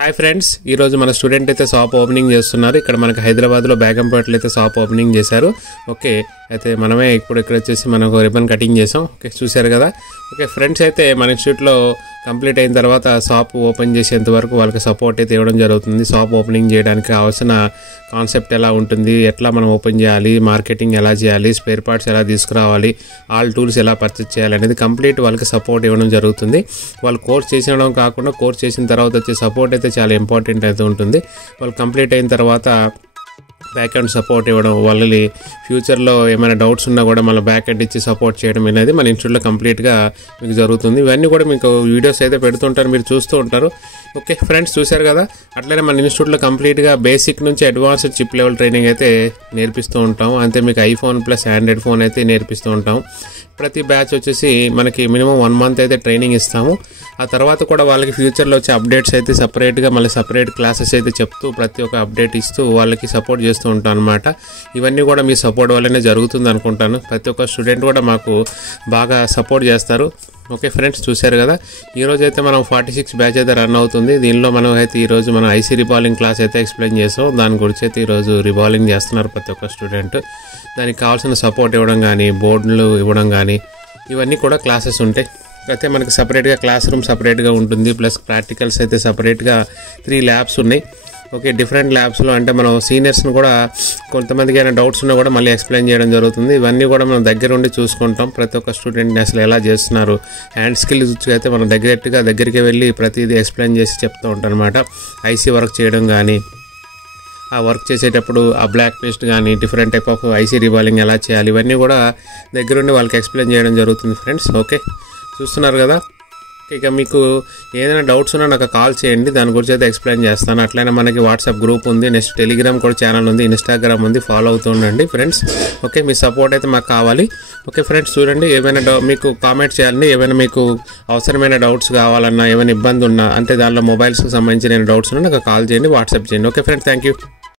Hi friends, ఈరోజు మన student అయితే షాప్ ఓపెనింగ్ చేస్తున్నారు. ఇక్కడ మనకి హైదరాబాద్లో బేగంపేటలో అయితే షాప్ ఓపెనింగ్ చేశారు. ఓకే, అయితే మనమే ఇప్పుడు ఇక్కడ వచ్చేసి మనకు రిబన్ కటింగ్ చేసాం. ఓకే, చూశారు కదా. ఓకే ఫ్రెండ్స్, అయితే మన ఇన్స్టిట్యూట్లో కంప్లీట్ అయిన తర్వాత షాప్ ఓపెన్ చేసేంత వరకు వాళ్ళకి సపోర్ట్ అయితే ఇవ్వడం జరుగుతుంది. షాప్ ఓపెనింగ్ చేయడానికి కావాల్సిన కాన్సెప్ట్ ఎలా ఉంటుంది, ఎట్లా మనం ఓపెన్ చేయాలి, మార్కెటింగ్ ఎలా చేయాలి, స్పేర్ పార్ట్స్ ఎలా తీసుకురావాలి, ఆల్ టూల్స్ ఎలా పర్చేస్ చేయాలి అనేది కంప్లీట్ వాళ్ళకి సపోర్ట్ ఇవ్వడం జరుగుతుంది. వాళ్ళు కోర్స్ చేసడం కాకుండా కోర్స్ చేసిన తర్వాత వచ్చే సపోర్ట్ అయితే చాలా ఇంపార్టెంట్ అయితే ఉంటుంది. వాళ్ళు కంప్లీట్ అయిన తర్వాత బ్యాక్ ఎండ్ సపోర్ట్ ఇవ్వడం, వాళ్ళని ఫ్యూచర్లో ఏమైనా డౌట్స్ ఉన్నా కూడా మన బ్యాక్ ఎండ్ ఇచ్చి సపోర్ట్ చేయడం అనేది మన ఇన్స్టిట్యూట్లో కంప్లీట్గా మీకు జరుగుతుంది. ఇవన్నీ కూడా మీకు వీడియోస్ అయితే పెడుతుంటారు, మీరు చూస్తూ ఉంటారు. ఓకే ఫ్రెండ్స్, చూశారు కదా. అట్లనే మన ఇన్స్టిట్యూట్లో కంప్లీట్గా బేసిక్ నుంచి అడ్వాన్స్డ్ చిప్ లెవెల్ ట్రైనింగ్ అయితే నేర్పిస్తూ ఉంటాం. అంతే మీకు ఐఫోన్ ప్లస్ ఆండ్రాయిడ్ ఫోన్ అయితే నేర్పిస్తూ ఉంటాం. ప్రతి బ్యాచ్ వచ్చేసి మనకి మినిమం 1 మంత్ అయితే ట్రైనింగ్ ఇస్తాము. ఆ తర్వాత కూడా వాళ్ళకి ఫ్యూచర్లో వచ్చే అప్డేట్స్ అయితే సపరేట్గా మళ్ళీ సపరేట్ క్లాసెస్ అయితే చెప్తూ ప్రతి ఒక్క అప్డేట్ ఇస్తూ వాళ్ళకి సపోర్ట్ చేస్తూ ఉంటాం అనమాట. ఇవన్నీ కూడా మీ సపోర్ట్ వల్లనే జరుగుతుంది అనుకుంటాను. ప్రతి ఒక్క స్టూడెంట్ కూడా మాకు బాగా సపోర్ట్ చేస్తారు. ఓకే ఫ్రెండ్స్, చూశారు కదా. ఈరోజు అయితే మనం 46 బ్యాచ్ అయితే రన్ అవుతుంది. దీనిలో మనం అయితే ఈరోజు మనం ఐసీ రిబాలింగ్ క్లాస్ అయితే ఎక్స్ప్లెయిన్ చేసాం. దాని గురించి అయితే ఈరోజు రిబాలింగ్ చేస్తున్నారు ప్రతి ఒక్క స్టూడెంట్. దానికి కావాల్సిన సపోర్ట్ ఇవ్వడం కానీ, బోర్డులు ఇవ్వడం కానీ, ఇవన్నీ కూడా క్లాసెస్ ఉంటాయి. అయితే మనకి సపరేట్గా క్లాస్ రూమ్ సపరేట్గా ఉంటుంది. ప్లస్ ప్రాక్టికల్స్ అయితే సపరేట్గా 3 ల్యాబ్స్ ఉన్నాయి. ఓకే, డిఫరెంట్ ల్యాబ్స్లో అంటే మనం సీనియర్స్ని కూడా కొంతమందికి అయినా డౌట్స్ ఉన్నా కూడా మళ్ళీ ఎక్స్ప్లెయిన్ చేయడం జరుగుతుంది. ఇవన్నీ కూడా మనం దగ్గర ఉండి చూసుకుంటాం. ప్రతి ఒక్క స్టూడెంట్ని అసలు ఎలా చేస్తున్నారు, హ్యాండ్ స్కిల్స్ అయితే మనం దగ్గరికి వెళ్ళి ప్రతిదీ ఎక్స్ప్లెయిన్ చేసి చెప్తూ ఉంటాం అనమాట. ఐసీ వర్క్ చేయడం కానీ, ఆ వర్క్ చేసేటప్పుడు ఆ బ్లాక్ పేస్ట్ కానీ, డిఫరెంట్ టైప్ ఆఫ్ ఐసీ రిబాలింగ్ ఎలా చేయాలి, ఇవన్నీ కూడా దగ్గరుండి వాళ్ళకి ఎక్స్ప్లెయిన్ చేయడం జరుగుతుంది ఫ్రెండ్స్. ఓకే, చూస్తున్నారు కదా. ఇక మీకు ఏదైనా డౌట్స్ ఉన్నా నాకు కాల్ చేయండి, దాని గురించి అయితే ఎక్స్ప్లెయిన్ చేస్తాను. అట్లనే మనకి వాట్సాప్ గ్రూప్ ఉంది, నెక్స్ట్ టెలిగ్రామ్ కూడా ఛానల్ ఉంది, ఇన్స్టాగ్రామ్ ఉంది, ఫాలో అవుతూ ఉండండి ఫ్రెండ్స్. ఓకే, మీ సపోర్ట్ అయితే మాకు కావాలి. ఓకే ఫ్రెండ్స్, చూడండి, ఏమైనా మీకు కామెంట్ చేయాలండి. ఏమైనా మీకు అవసరమైన డౌట్స్ కావాలన్నా, ఏమైనా ఇబ్బంది ఉన్నా, అంటే దానిలో మొబైల్స్కి సంబంధించిన డౌట్స్ ఉన్నా నాకు కాల్ చేయండి, వాట్సాప్ చేయండి. Okay friends, thank you.